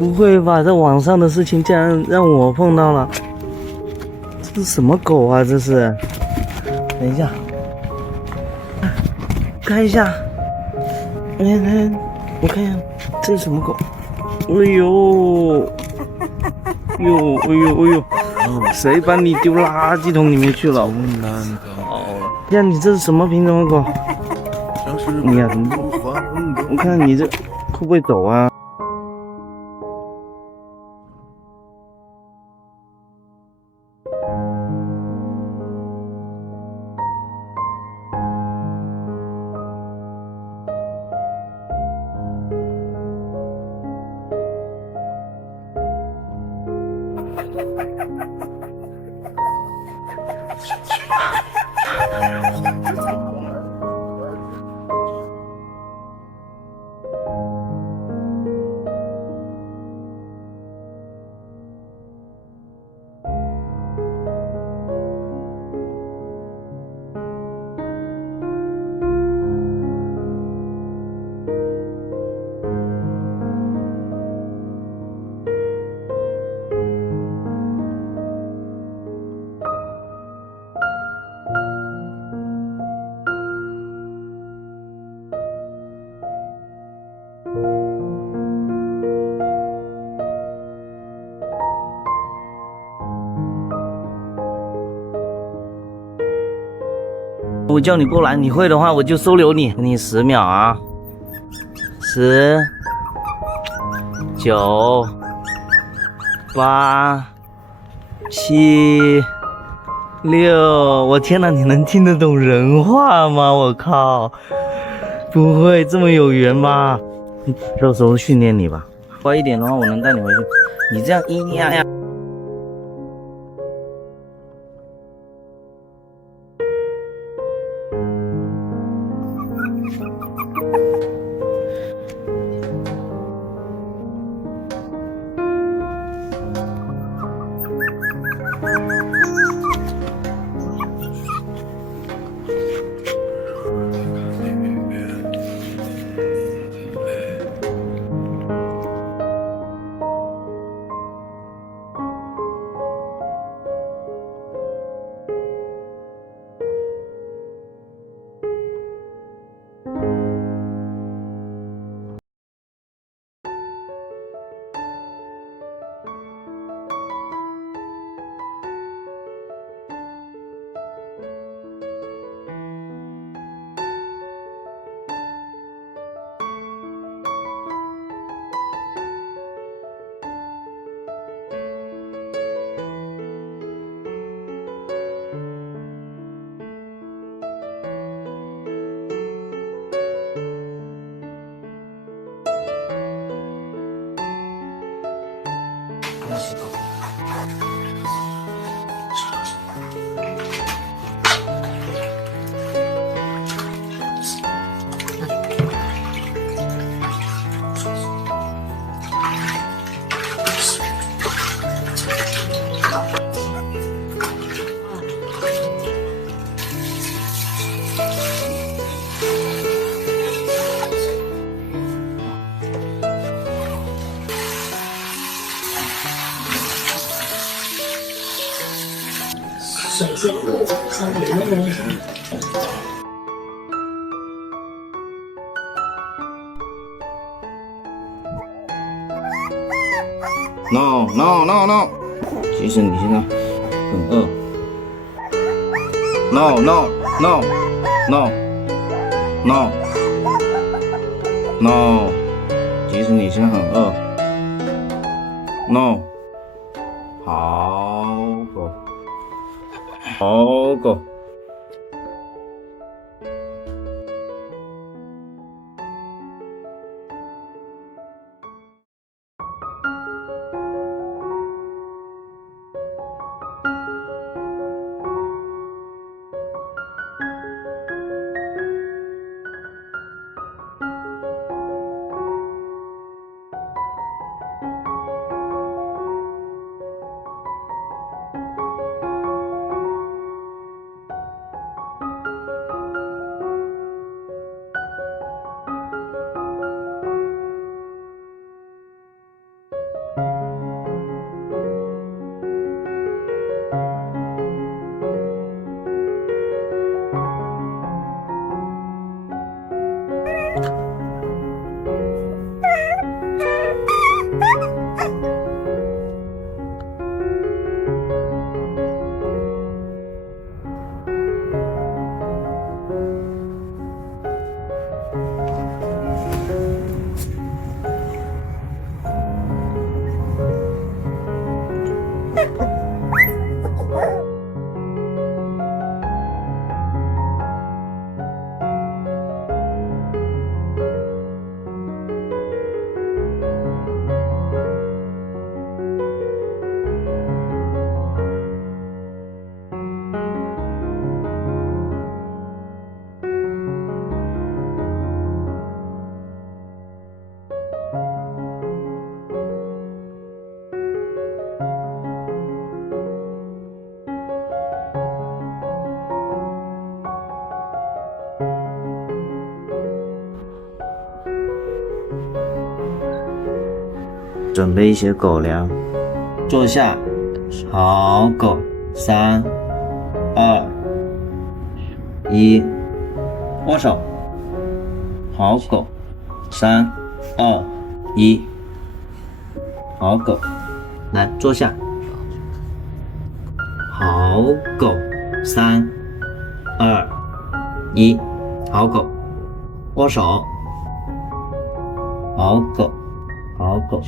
不会吧？这网上的事情竟然让我碰到了，这是什么狗啊？这是？等一下，看一下，看，我看一下，这是什么狗？哎呦，哎呦，谁把你丢垃圾桶里面去了？好了，呀，你这是什么品种的狗？哎呀，怎么？我看你这会不会走啊？我叫你过来，你会的话我就收留你。给你10秒啊，10、9、8、7、6。我天哪，你能听得懂人话吗？我靠，不会这么有缘吧？到时候训练你吧，乖一点的话，我能带你回去。你这样咿咿呀呀。水仙路上联络人。No，其实你现在很饿。No，其实你现在很饿。No，好狗，好狗。准备一些狗粮。坐下，好狗。3、2、1，握手。好狗。3、2、1，好狗。来，坐下。好狗。3、2、1，好狗。握手。好狗，好狗。